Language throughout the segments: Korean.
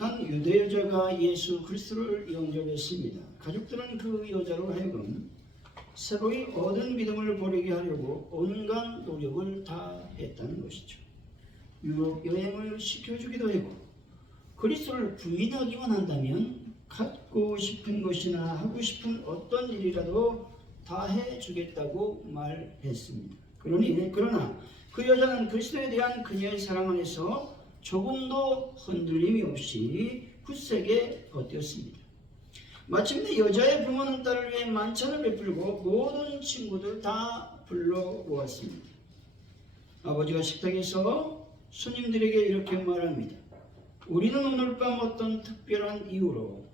한 유대 여자가 예수 그리스도를 영접했습니다. 가족들은 그 여자로 하여금 새로이 얻은 믿음을 버리게 하려고 온갖 노력을 다 했다는 것이죠. 유럽 여행을 시켜주기도 하고 그리스도를 부인하기만 한다면 갖고 싶은 것이나 하고 싶은 어떤 일이라도 다 해주겠다고 말했습니다. 그러나 그 여자는 그리스도에 대한 그녀의 사랑 안에서 조금도 흔들림이 없이 굳세게 버텼습니다. 마침내 여자의 부모는 딸을 위해 만찬을 베풀고 모든 친구들 다 불러모았습니다. 아버지가 식탁에서 손님들에게 이렇게 말합니다. 우리는 오늘 밤 어떤 특별한 이유로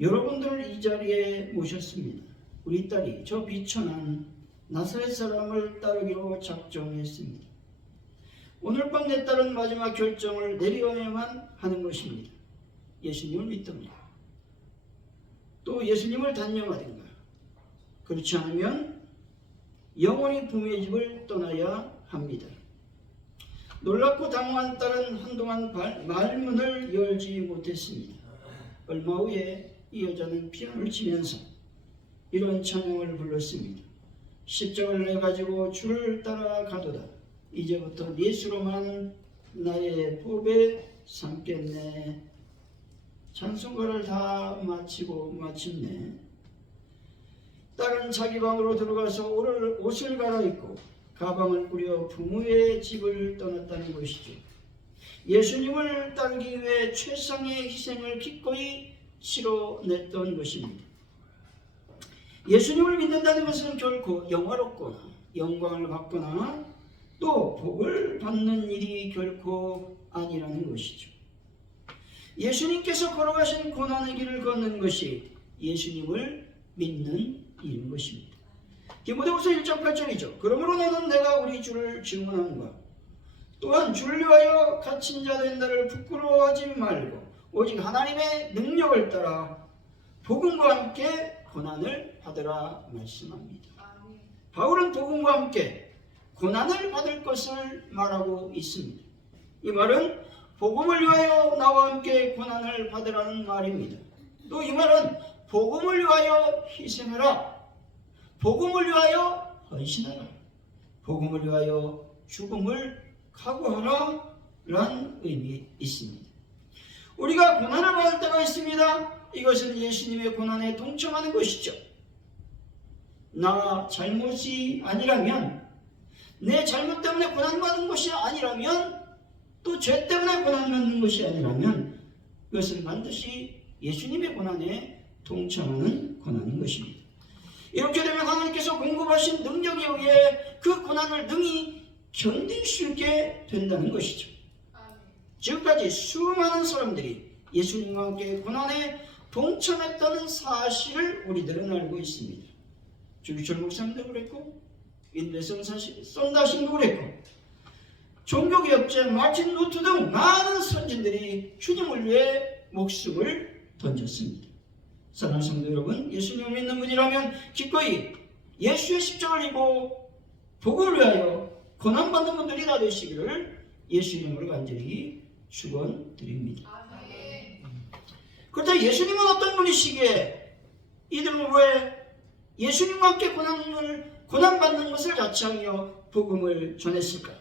여러분들을 이 자리에 모셨습니다. 우리 딸이 저 비천한 나사렛 사람을 따르기로 작정했습니다. 오늘 밤 내 딸은 마지막 결정을 내려야만 하는 것입니다. 예수님을 믿든가 또 예수님을 단념하든가 그렇지 않으면 영원히 부모의 집을 떠나야 합니다. 놀랍고 당황한 딸은 한동안 말문을 열지 못했습니다. 얼마 후에 이 여자는 피아노를 치면서 이런 찬양을 불렀습니다. 십자가를 내가지고 주를 따라가도다. 이제부터 예수로만 나의 보배 삼겠네. 찬송가를 다 마치고 마침내 딸은 자기 방으로 들어가서 옷을 갈아입고 가방을 꾸려 부모의 집을 떠났다는 것이죠. 예수님을 따르기 위해 최상의 희생을 기꺼이 치러냈던 것입니다. 예수님을 믿는다는 것은 결코 영화롭거나 영광을 받거나 또 복을 받는 일이 결코 아니라는 것이죠. 예수님께서 걸어가신 고난의 길을 걷는 것이 예수님을 믿는 일인 것입니다. 디모데후서 1장 8절이죠. 그러므로 너는 내가 우리 주를 증언함과 또한 주를 위하여 갇힌 자 된 나를 부끄러워하지 말고 오직 하나님의 능력을 따라 복음과 함께 고난을 받으라 말씀합니다. 바울은 복음과 함께 고난을 받을 것을 말하고 있습니다. 이 말은 복음을 위하여 나와 함께 고난을 받으라는 말입니다. 또 이 말은 복음을 위하여 희생하라, 복음을 위하여 헌신하라, 복음을 위하여 죽음을 각오하라 라는 의미 있습니다. 우리가 고난을 받을 때가 있습니다. 이것은 예수님의 고난에 동참하는 것이죠. 나 잘못이 아니라면, 내 잘못 때문에 고난받는 것이 아니라면, 또 죄 때문에 고난받는 것이 아니라면 이것은 반드시 예수님의 고난에 동참하는 고난인 것입니다. 이렇게 되면 하나님께서 공급하신 능력에 의해 그 고난을 능히 견딜 수 있게 된다는 것이죠. 지금까지 수많은 사람들이 예수님과 함께 고난에 동참했다는 사실을 우리들은 알고 있습니다. 주기철 목사님도 그랬고, 인대성 썬다신도 그랬고, 종교개혁자 마틴 루터 등 많은 선진들이 주님을 위해 목숨을 던졌습니다. 사랑하는 성도 여러분, 예수님을 믿는 분이라면 기꺼이 예수의 십자가를 입고 복음을 위하여 고난받는 분들이 다 되시기를 예수 이름으로 간절히 축원드립니다. 그렇다면 예수님은 어떤 분이시기에 이들은 왜 예수님과 함께 고난받는 것을 자처하며 복음을 전했을까요?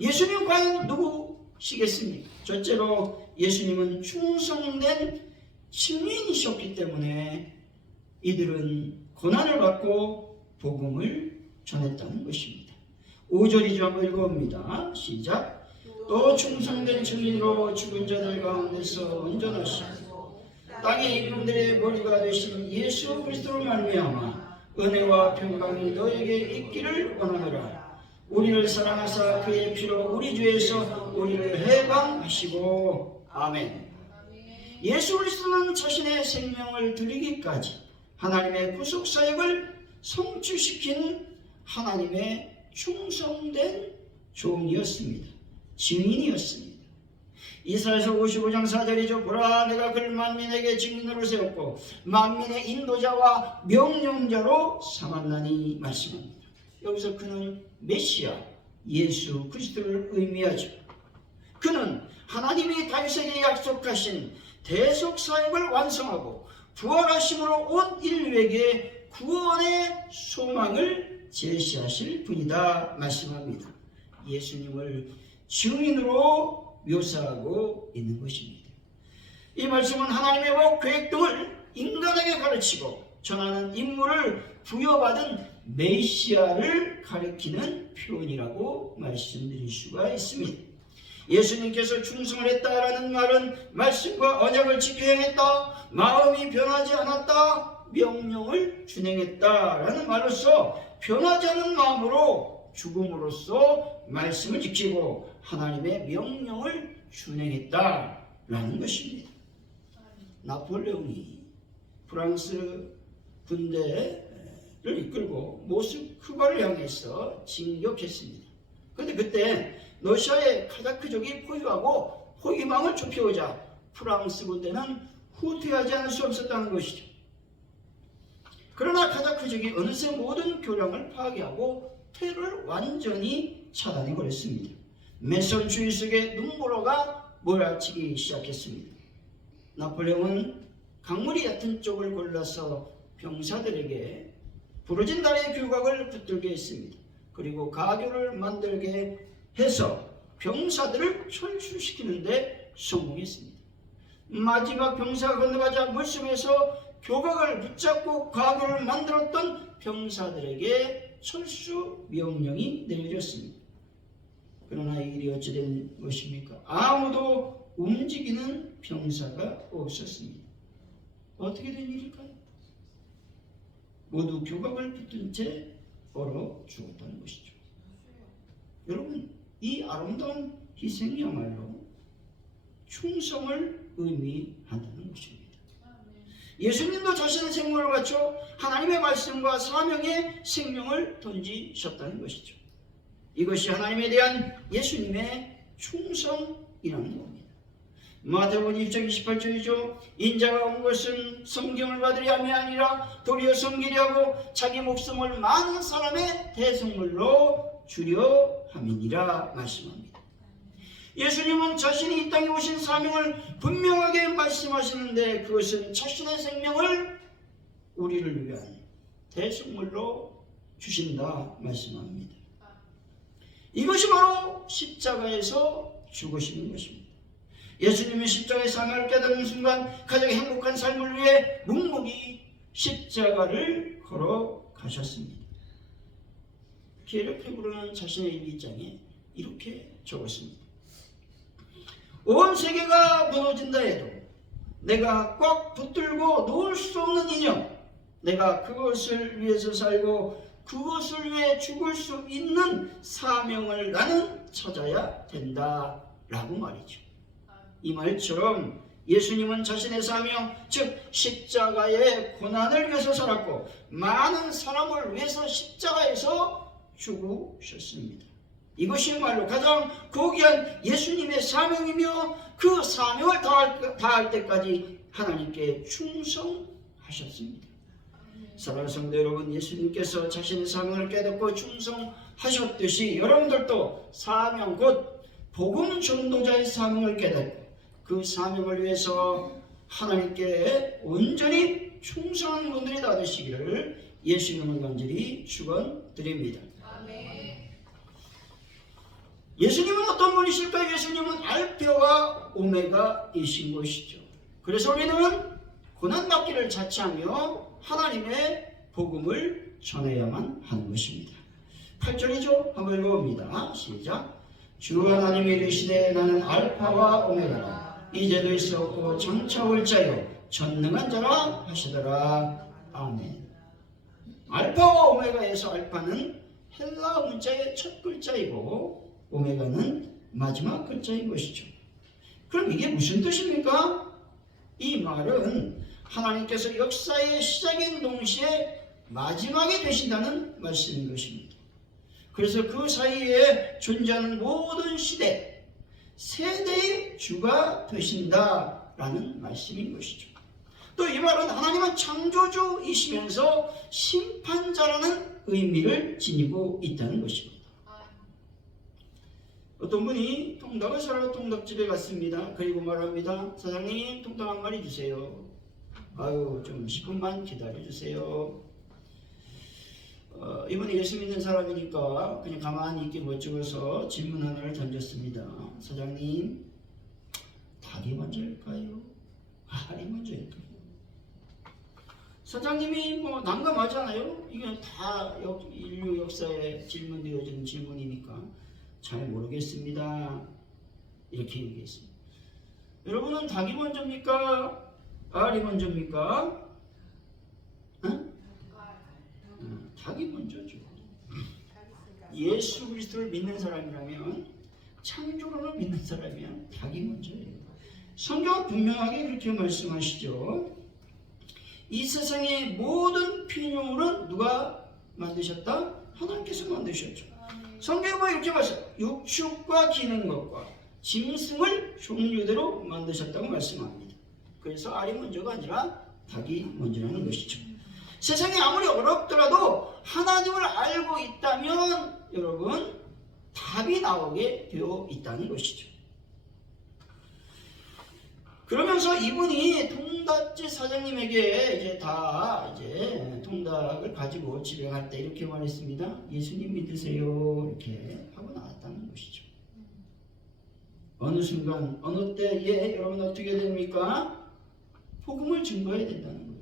예수님은 과연 누구시겠습니까? 첫째로 예수님은 충성된 증인이셨기 때문에 이들은 고난을 받고 복음을 전했다는 것입니다. 5절이죠. 한번 읽어봅니다. 시작. 또 충성된 증인으로 죽은 자들 가운데서 온전하시고 땅의 임금들의 머리가 되신 예수 그리스도로 말미암아 은혜와 평강이 너에게 있기를 원하노라. 우리를 사랑하사 그의 피로 우리 죄에서 우리를 해방하시고. 아멘. 예수 그리스도는 자신의 생명을 드리기까지 하나님의 구속사역을 성취시킨 하나님의 충성된 종이었습니다. 증인이었습니다. 이사야서 55장 4절이죠. 보라, 내가 그를 만민에게 증인으로 세웠고 만민의 인도자와 명령자로 삼았나니 말씀합니다. 여기서 그는 메시아 예수 그리스도를 의미하죠. 그는 하나님이 다윗에게 약속하신 대속 사역을 완성하고 부활하심으로 온 인류에게 구원의 소망을 제시하실 분이다 말씀합니다. 예수님을 증인으로 묘사하고 있는 것입니다. 이 말씀은 하나님의 법, 계획 등을 인간에게 가르치고 전하는 임무를 부여받은 메시아를 가리키는 표현이라고 말씀드릴 수가 있습니다. 예수님께서 충성을 했다라는 말은 말씀과 언약을 지켜 행했다, 마음이 변하지 않았다, 명령을 준행했다라는 말로서 변하지 않는 마음으로 죽음으로써 말씀을 지키고 하나님의 명령을 준행했다라는 것입니다. 나폴레옹이 프랑스 군대를 이끌고 모스크바를 향해서 진격했습니다. 그런데 그때 러시아의 카자크족이 포위하고 포위망을 좁혀오자 프랑스 군대는 후퇴하지 않을 수 없었다는 것이죠. 그러나 카자크족이 어느새 모든 교량을 파괴하고 테러를 완전히 차단해버렸습니다. 메선주의 속에 눈보라가 몰아치기 시작했습니다. 나폴레옹은 강물이 얕은 쪽을 골라서 병사들에게 부러진 다리의 규각을 붙들게 했습니다. 그리고 가교를 만들게 해서 병사들을 철수시키는데 성공했습니다. 마지막 병사가 건너가자 물속에서 교각을 붙잡고 가교를 만들었던 병사들에게 철수 명령이 내려졌습니다. 그러나 이 일이 어찌 된 것입니까? 아무도 움직이는 병사가 없었습니다. 어떻게 된 일일까요? 모두 교각을 붙든 채 얼어 죽었다는 것이죠. 여러분, 이 아름다운 희생이야말로 충성을 의미한다는 것입니다. 예수님도 자신의 생명을 바쳐 하나님의 말씀과 사명에 생명을 던지셨다는 것이죠. 이것이 하나님에 대한 예수님의 충성이라는 겁니다. 마태복음 1장 28절이죠. 인자가 온 것은 성경을 받으려 함이 아니라 도리어 섬기려 하고 자기 목숨을 많은 사람의 대속물로 주려 함이니라 말씀합니다. 예수님은 자신이 이 땅에 오신 사명을 분명하게 말씀하시는데 그것은 자신의 생명을 우리를 위한 대속물로 주신다 말씀합니다. 이것이 바로 십자가에서 죽으시는 것입니다. 예수님은 십자가의 사명을 깨달은 순간 가장 행복한 삶을 위해 묵묵히 십자가를 걸어가셨습니다. 계력해 부르는 자신의 일기장에 이렇게 적었습니다. 온 세계가 무너진다 해도 내가 꽉 붙들고 놓을 수 없는 인형, 내가 그것을 위해서 살고 그것을 위해 죽을 수 있는 사명을 나는 찾아야 된다 라고 말이죠. 이 말처럼 예수님은 자신의 사명, 즉 십자가의 고난을 위해서 살았고 많은 사람을 위해서 십자가에서 죽으셨습니다. 이것이야말로 가장 고귀한 예수님의 사명이며 그 사명을 다할 때까지 하나님께 충성하셨습니다. 사랑하는 성도 여러분, 예수님께서 자신의 사명을 깨닫고 충성하셨듯이 여러분들도 사명 곧 복음 전도자의 사명을 깨닫고 그 사명을 위해서 하나님께 온전히 충성하는 분들이 다 되시기를 예수님을 간절히 축원드립니다. 예수님은 어떤 분이실까요? 예수님은 알파와 오메가이신 것이죠. 그래서 우리는 고난받기를 자처하며 하나님의 복음을 전해야만 하는 것입니다. 8절이죠. 한번 읽어봅니다. 시작. 주 하나님이 이르시되 나는 알파와 오메가라 이제도 있었고 장차 올 자요 전능한 자라 하시더라. 아멘. 알파와 오메가에서 알파는 헬라 문자의 첫 글자이고 오메가는 마지막 글자인 것이죠. 그럼 이게 무슨 뜻입니까? 이 말은 하나님께서 역사의 시작인 동시에 마지막이 되신다는 말씀인 것입니다. 그래서 그 사이에 존재하는 모든 시대, 세대의 주가 되신다라는 말씀인 것이죠. 또 이 말은 하나님은 창조주이시면서 심판자라는 의미를 지니고 있다는 것입니다. 어떤 분이 통닭을 사러 통닭집에 갔습니다. 그리고 말합니다. 사장님, 통닭 한 마리 주세요. 아유, 좀 10분만 기다려주세요. 이분이 예수 믿는 사람이니까 그냥 가만히 있게 못 찍어서 질문 하나를 던졌습니다. 사장님, 닭이 먼저일까요? 알이 먼저일까요? 사장님이 뭐 난감하잖아요. 이게 다 인류 역사에 질문되어지는 질문이니까 잘 모르겠습니다. 이렇게 얘기했습니다. 여러분은 닭이 먼저입니까? 알이 먼저입니까? 응? 닭이 먼저죠. 예수 그리스도를 믿는 사람이라면, 창조론을 믿는 사람이면 닭이 먼저예요. 성경은 분명하게 그렇게 말씀하시죠. 이 세상의 모든 피조물은 누가 만드셨다? 하나님께서 만드셨죠. 성경은 이렇게 말씀해요. 육축과 기는 것과 짐승을 종류대로 만드셨다고 말씀합니다. 그래서 알이 먼저가 아니라 닭이 먼저라는 것이죠. 세상이 아무리 어렵더라도 하나님을 알고 있다면 여러분 답이 나오게 되어 있다는 것이죠. 그러면서 이분이 통닭집 사장님에게 이제 통닭을 가지고 집에 갈 때 이렇게 말했습니다. 예수님 믿으세요. 이렇게 하고 나왔다는 것이죠. 어느 순간, 어느 때에 여러분 어떻게 됩니까? 복음을 증거해야 된다는 거예요.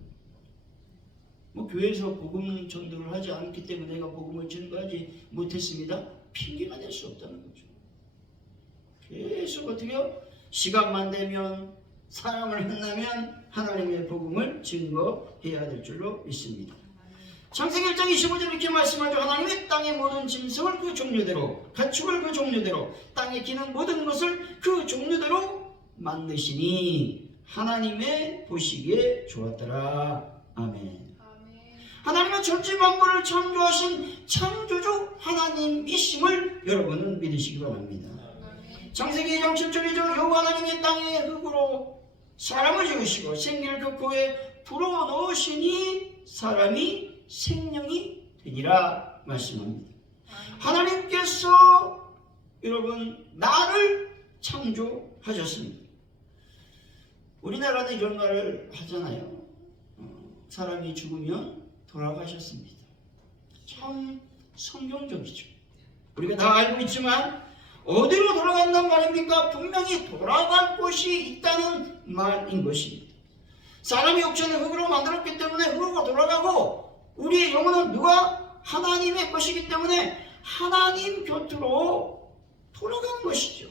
뭐 교회에서 복음 전도를 하지 않기 때문에 내가 복음을 증거하지 못했습니다. 핑계가 될 수 없다는 거죠. 계속 어떻게 시간만 되면 사람을 만나면 하나님의 복음을 증거해야 될 줄로 믿습니다. 창세기 1장 25절 이렇게 말씀하죠. 하나님의 땅의 모든 짐승을 그 종류대로, 가축을 그 종류대로, 땅에 기는 모든 것을 그 종류대로 만드시니 하나님의 보시기에 좋았더라. 아멘. 하나님은 전체 만물을 창조하신 창조주 하나님이심을 여러분은 믿으시기 바랍니다. 창세기 2장 7절이죠. 여호와 하나님이 땅의 흙으로 사람을 지으시고 생기를 그 코에 불어넣으시니 사람이 생명이 되니라 말씀합니다. 하나님께서 여러분 나를 창조하셨습니다. 우리나라는 이런 말을 하잖아요. 사람이 죽으면 돌아가셨습니다. 참 성경적이죠. 우리가 다 알고 있지만 어디로 돌아간단 말입니까? 분명히 돌아갈 곳이 있다는 말인 것입니다. 사람이 육체는 흙으로 만들었기 때문에 흙으로 돌아가고 우리의 영혼은 누가? 하나님의 것이기 때문에 하나님 곁으로 돌아가는 것이죠.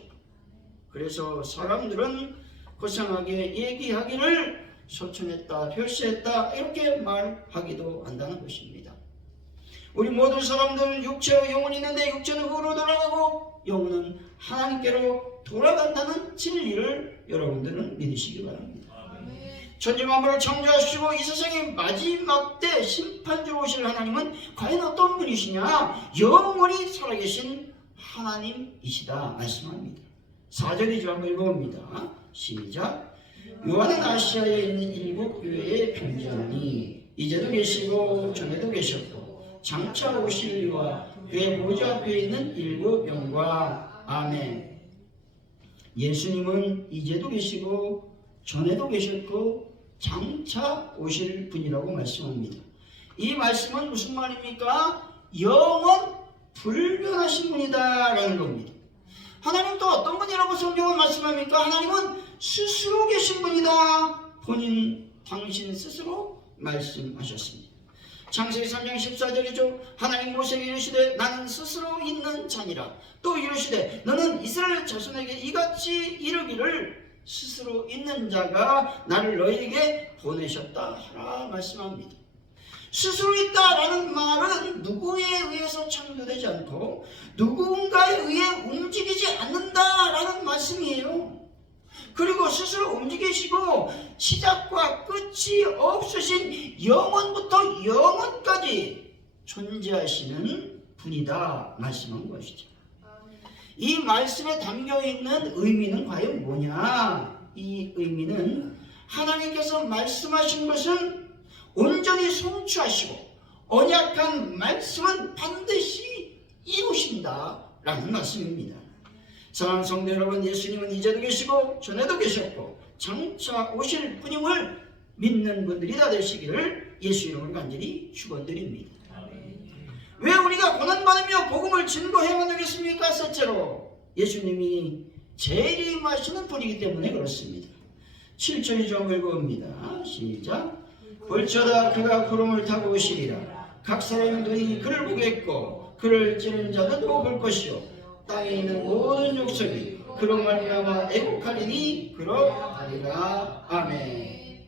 그래서 사람들은 고상하게 얘기하기를 소천했다, 별세했다 이렇게 말하기도 한다는 것입니다. 우리 모든 사람들은 육체와 영혼이 있는데 육체는 흙으로 돌아가고 영혼은 하나님께로 돌아간다는 진리를 여러분들은 믿으시기 바랍니다. 천지만물을 창조하시고 이 세상의 마지막 때 심판주로 오실 하나님은 과연 어떤 분이시냐? 영원히 살아계신 하나님이시다 말씀합니다. 4절이죠. 한번 읽어봅니다. 시작. 요한은 아시아에 있는 일곱 교회에 편지하니 이제도 계시고 전에도 계셨고 장차 오실 이와 그의 보좌 앞에 있는 일곱 영과 아멘. 예수님은 이제도 계시고 전에도 계셨고 장차 오실 분이라고 말씀합니다. 이 말씀은 무슨 말입니까? 영원 불변하신 분이다 라는 겁니다. 하나님 또 어떤 분이라고 성경은 말씀합니까? 하나님은 스스로 계신 분이다. 당신 스스로 말씀하셨습니다. 창세기 3장 14절이죠. 하나님 모세에게 이르시되 나는 스스로 있는 자니라. 또 이르시되 너는 이스라엘 자손에게 이같이 이르기를 스스로 있는 자가 나를 너희에게 보내셨다 하라 말씀합니다. 스스로 있다라는 말은 누구에 의해서 창조되지 않고 누군가에 의해 움직이지 않는다라는 말씀이에요. 그리고 스스로 움직이시고 시작과 끝이 없으신 영원부터 영원까지 존재하시는 분이다 말씀한 것이죠. 이 말씀에 담겨있는 의미는 과연 뭐냐? 이 의미는 하나님께서 말씀하신 것은 온전히 성취하시고 언약한 말씀은 반드시 이루신다 라는 말씀입니다. 사랑하는 성도 여러분, 예수님은 이제도 계시고 전에도 계셨고 장차 오실 분임을 믿는 분들이 다 되시기를 예수 이름으로 간절히 축원드립니다. 왜 우리가 고난받으며 복음을 증거해야만 되겠습니까? 셋째로 예수님이 재림하시는 분이기 때문에 그렇습니다. 7절 좀 읽어봅니다. 시작. 볼지어다 그가 구름을 타고 오시리라. 각 사람의 눈이 그를 보겠고 그를 찌르는 자들도 볼 것이요 땅에 있는 모든 족속이 그로 말미암아 애곡하리니 그러하리라. 아멘.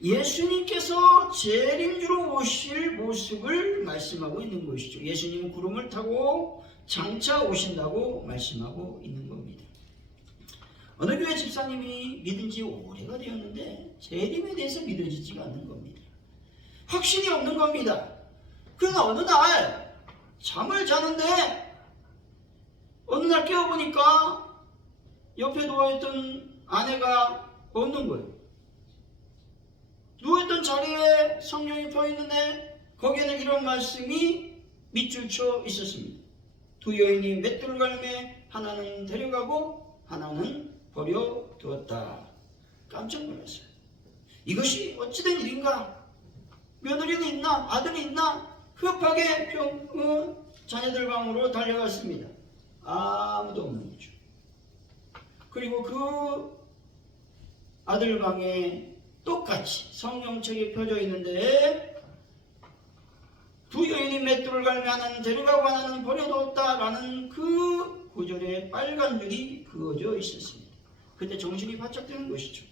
예수님께서 재림주로 오실 모습을 말씀하고 있는 것이죠. 예수님은 구름을 타고 장차 오신다고 말씀하고 있는 겁니다. 어느 교회 집사님이 믿은 지 오래가 되었는데 재림에 대해서 믿어지지가 않는 겁니다. 확신이 없는 겁니다. 그러나 어느 날 잠을 자는데 어느 날 깨어보니까 옆에 누워있던 아내가 없는 거예요. 누워있던 자리에 성령이 펴있는데 거기에는 이런 말씀이 밑줄 쳐 있었습니다. 두 여인이 맷돌을 갈매 하나는 데려가고 하나는 버려두었다. 깜짝 놀랐어요. 이것이 어찌된 일인가? 며느리는 있나? 아들이 있나? 급하게 자녀들 방으로 달려갔습니다. 아무도 없는 거죠. 그리고 그 아들 방에 똑같이 성령책이 펴져 있는데 두 여인이 맷돌을 갈매 하나는 데려가고 하나는 버려두었다라는 그 구절에 빨간 줄이 그어져 있었습니다. 그때 정신이 바짝 드는 것이죠.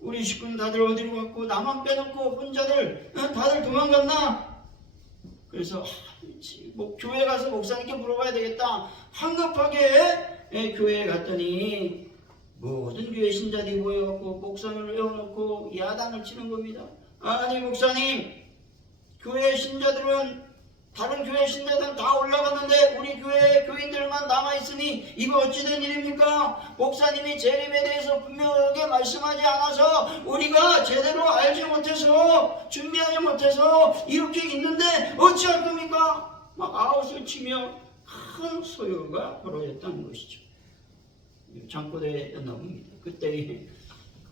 우리 식구는 다들 어디로 갔고 나만 빼놓고 혼자들 다들 도망갔나? 그래서 교회 가서 목사님께 물어봐야 되겠다. 황급하게 교회에 갔더니 모든 교회 신자들이 모여갖고 목사님을 외워놓고 야단을 치는 겁니다. 아니 목사님, 교회 신자들은 다른 교회 신자들은 다 올라갔는데 우리 교회 교인들만 남아있으니 이거 어찌된 일입니까? 목사님이 재림에 대해서 분명하게 말씀하지 않아서 우리가 제대로 알지 못해서 준비하지 못해서 이렇게 있는데 어찌할 겁니까? 막 아웃을 치며 큰 소요가 벌어졌다는 것이죠. 잠꼬대였나 봅니다. 그때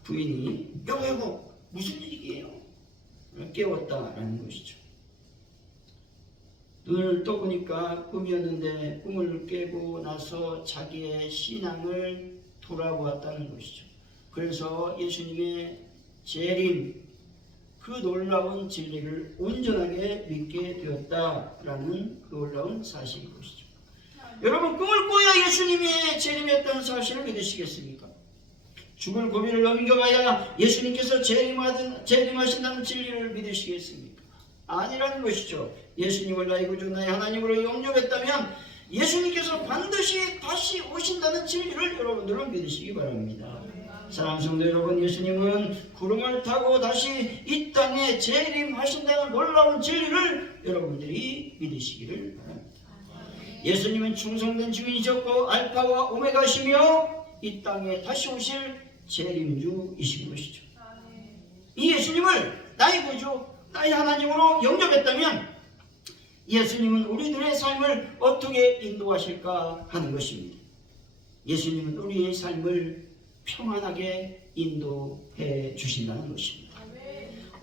부인이 여보 무슨 일이에요? 깨웠다라는 것이죠. 눈을 떠보니까 꿈이었는데 꿈을 깨고 나서 자기의 신앙을 돌아보았다는 것이죠. 그래서 예수님의 재림, 그 놀라운 진리를 온전하게 믿게 되었다라는 그 놀라운 사실인 것이죠. 여러분, 꿈을 꿔야 예수님의 재림했다는 사실을 믿으시겠습니까? 죽을 고비를 넘겨가야 예수님께서 재림하신다는 진리를 믿으시겠습니까? 아니라는 것이죠. 예수님을 나의 구주 나의 하나님으로 영접했다면 예수님께서 반드시 다시 오신다는 진리를 여러분들은 믿으시기 바랍니다. 사랑하는 성도 여러분, 예수님은 구름을 타고 다시 이 땅에 재림하신다는 놀라운 진리를 여러분들이 믿으시기를 바랍니다. 예수님은 충성된 주인이셨고 알파와 오메가시며 이 땅에 다시 오실 재림주이신 것이죠. 이 예수님을 나의 구주 나의 하나님으로 영접했다면 예수님은 우리들의 삶을 어떻게 인도하실까 하는 것입니다. 예수님은 우리의 삶을 평안하게 인도해 주신다는 것입니다.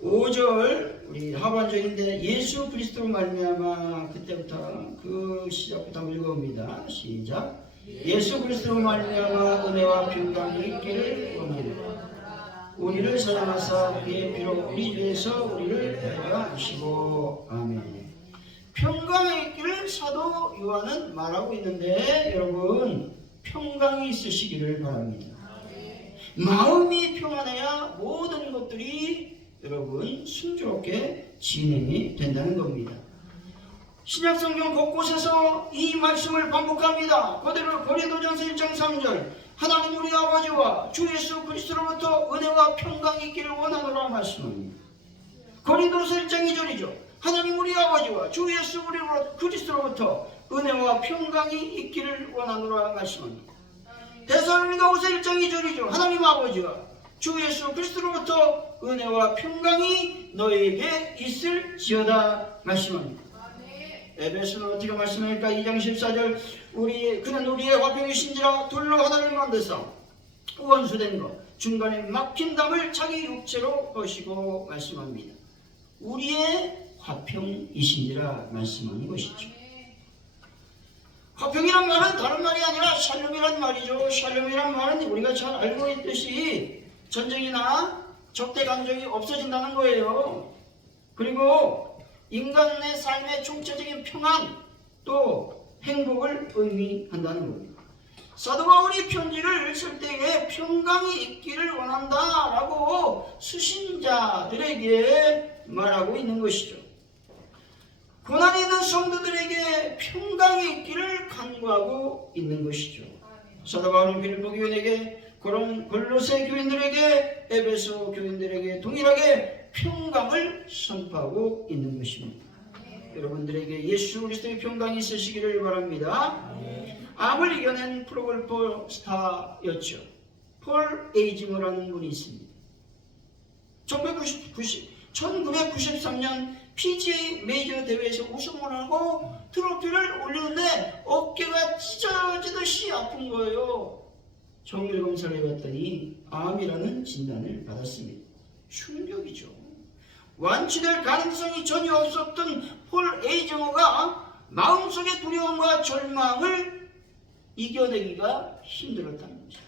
5절 우리 하반절인데 예수 그리스도로 말미암아, 그때부터 그 시작부터 한번 읽어봅니다. 시작. 예수 그리스도로 말미암아 은혜와 평강이 있기를 원하노라. 우리를 사랑하사 그의 피로 우리 죄에서 우리를 대하시고. 아멘. 평강이 있기를 사도 요한은 말하고 있는데 여러분, 평강이 있으시기를 바랍니다. 마음이 평안해야 모든 것들이 여러분 순조롭게 진행이 된다는 겁니다. 신약성경 곳곳에서 이 말씀을 반복합니다. 그대로 고린도전서 1장 3절 하나님 우리 아버지와 주 예수 그리스도로부터 은혜와 평강이 있기를 원하노라 말씀합니다. 고린도서 1장 2절이죠. 하나님 우리 아버지와 주 예수 그리스도로부터 은혜와 평강이 있기를 원하노라 말씀합니다. 데살로니가후서 1장 2절이죠. 하나님 아버지와 주 예수 그리스도로부터 은혜와 평강이 너에게 있을지어다 말씀합니다. 에베소는 어떻게 말씀합니까? 2장 14절 그는 우리의 화평이신지라 둘로 하나를 만드사 원수된 것 중간에 막힌 담을 자기 육체로 거시고 말씀합니다. 우리의 화평이신지라 말씀하는 것이죠. 화평이란 말은 다른 말이 아니라 샬롬이란 말이죠. 샬롬이란 말은 우리가 잘 알고 있듯이 전쟁이나 적대 감정이 없어진다는 거예요. 그리고 인간의 삶의 총체적인 평안 또 행복을 의미한다는 겁니다. 사도 바울이 편지를 쓸 때에 평강이 있기를 원한다라고 수신자들에게 말하고 있는 것이죠. 고난이 있는 성도들에게 평강이 있기를 간구하고 있는 것이죠. 사도 바울은 빌립보 교인에게 골로새 교인들에게 에베소 교인들에게 동일하게 평강을 선포하고 있는 것입니다. 여러분들에게 예수 그리스도의 평강이 있으시기를 바랍니다. 암을 이겨낸 프로골퍼 스타였죠. 폴 에이징어라는 분이 있습니다. 1993년 PGA 메이저 대회에서 우승을 하고 트로피를 올리는데 어깨가 찢어지듯이 아픈 거예요. 정밀 검사를 해봤더니 암이라는 진단을 받았습니다. 충격이죠. 완치될 가능성이 전혀 없었던 폴 에이징어가 마음속의 두려움과 절망을 이겨내기가 힘들었다는 거죠.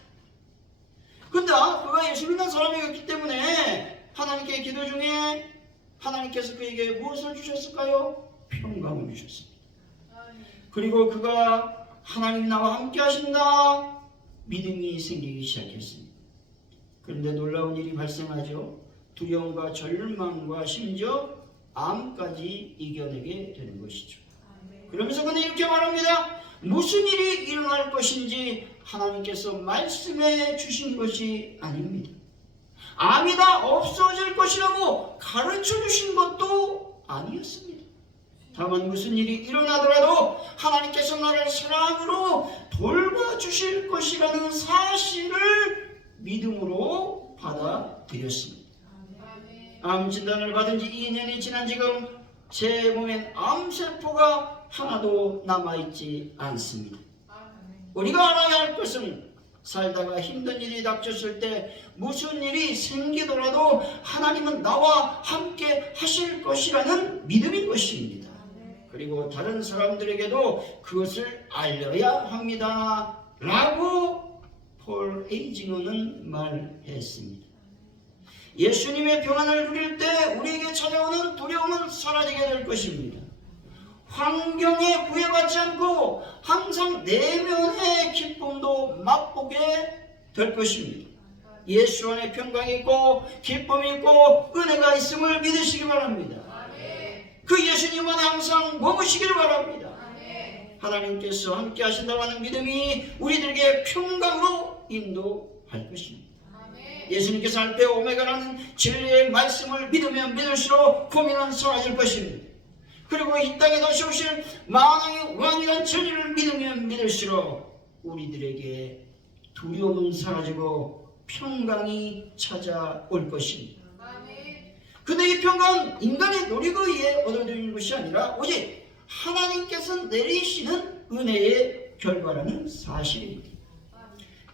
근데 그가 예수 믿는 사람이었기 때문에 하나님께 기도 중에 하나님께서 그에게 무엇을 주셨을까요? 평강을 주셨습니다. 그리고 그가 하나님 나와 함께 하신다 믿음이 생기기 시작했습니다. 그런데 놀라운 일이 발생하죠. 두려움과 절망과 심지어 암까지 이겨내게 되는 것이죠. 그러면서 그는 이렇게 말합니다. 무슨 일이 일어날 것인지 하나님께서 말씀해 주신 것이 아닙니다. 암이 다 없어질 것이라고 가르쳐 주신 것도 아니었습니다. 다만 무슨 일이 일어나더라도 하나님께서 나를 사랑으로 돌봐주실 것이라는 사실을 믿음으로 받아들였습니다. 암 진단을 받은 지 2년이 지난 지금 제 몸엔 암세포가 하나도 남아있지 않습니다. 우리가 알아야 할 것은 살다가 힘든 일이 닥쳤을 때 무슨 일이 생기더라도 하나님은 나와 함께 하실 것이라는 믿음인 것입니다. 그리고 다른 사람들에게도 그것을 알려야 합니다. 라고 폴 에이징어는 말했습니다. 예수님의 평안을 누릴 때 우리에게 찾아오는 두려움은 사라지게 될 것입니다. 환경에 구애받지 않고 항상 내면의 기쁨도 맛보게 될 것입니다. 예수 안에 평강이 있고 기쁨이 있고 은혜가 있음을 믿으시기 바랍니다. 그 예수님 안에 항상 머무시기를 바랍니다. 하나님께서 함께 하신다고 하는 믿음이 우리들에게 평강으로 인도할 것입니다. 예수님께서 알파 오메가라는 진리의 말씀을 믿으면 믿을수록 고민은 사라질 것입니다. 그리고 이 땅에 다시 오실 만왕의 왕이라는 진리를 믿으면 믿을수록 우리들에게 두려움은 사라지고 평강이 찾아올 것입니다. 근데 이 평강은 인간의 노력에 의해 얻어지는 것이 아니라 오직 하나님께서 내리시는 은혜의 결과라는 사실입니다.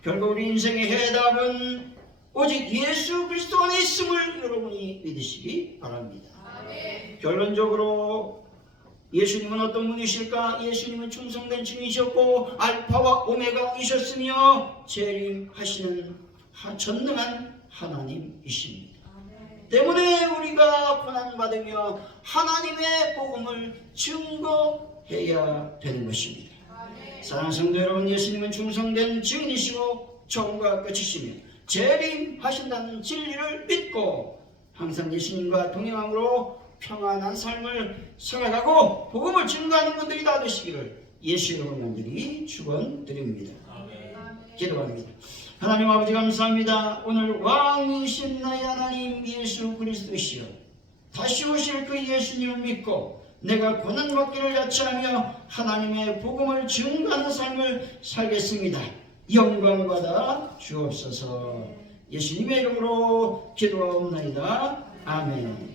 결국 우리 인생의 해답은 오직 예수 그리스도 안에 있음을 여러분이 믿으시기 바랍니다. 결론적으로 예수님은 어떤 분이실까? 예수님은 충성된 주이셨고 알파와 오메가이셨으며 재림하시는 전능한 하나님이십니다. 때문에 우리가 고난받으며 하나님의 복음을 증거해야 되는 것입니다. 사랑하는 성도 여러분, 예수님은 충성된 주인이시고 처음과 끝이시며 재림하신다는 진리를 믿고 항상 예수님과 동행함으로 평안한 삶을 살아가고 복음을 증거하는 분들이 다 되시기를 예수 이름으로 간절히 축원드립니다. 기도합니다. 하나님 아버지 감사합니다. 오늘 왕이신 나의 하나님 예수 그리스도시여 다시 오실 그 예수님을 믿고 내가 고난받기를 자처하며 하나님의 복음을 증거하는 삶을 살겠습니다. 영광받아 주옵소서. 예수님의 이름으로 기도하옵나이다. 아멘.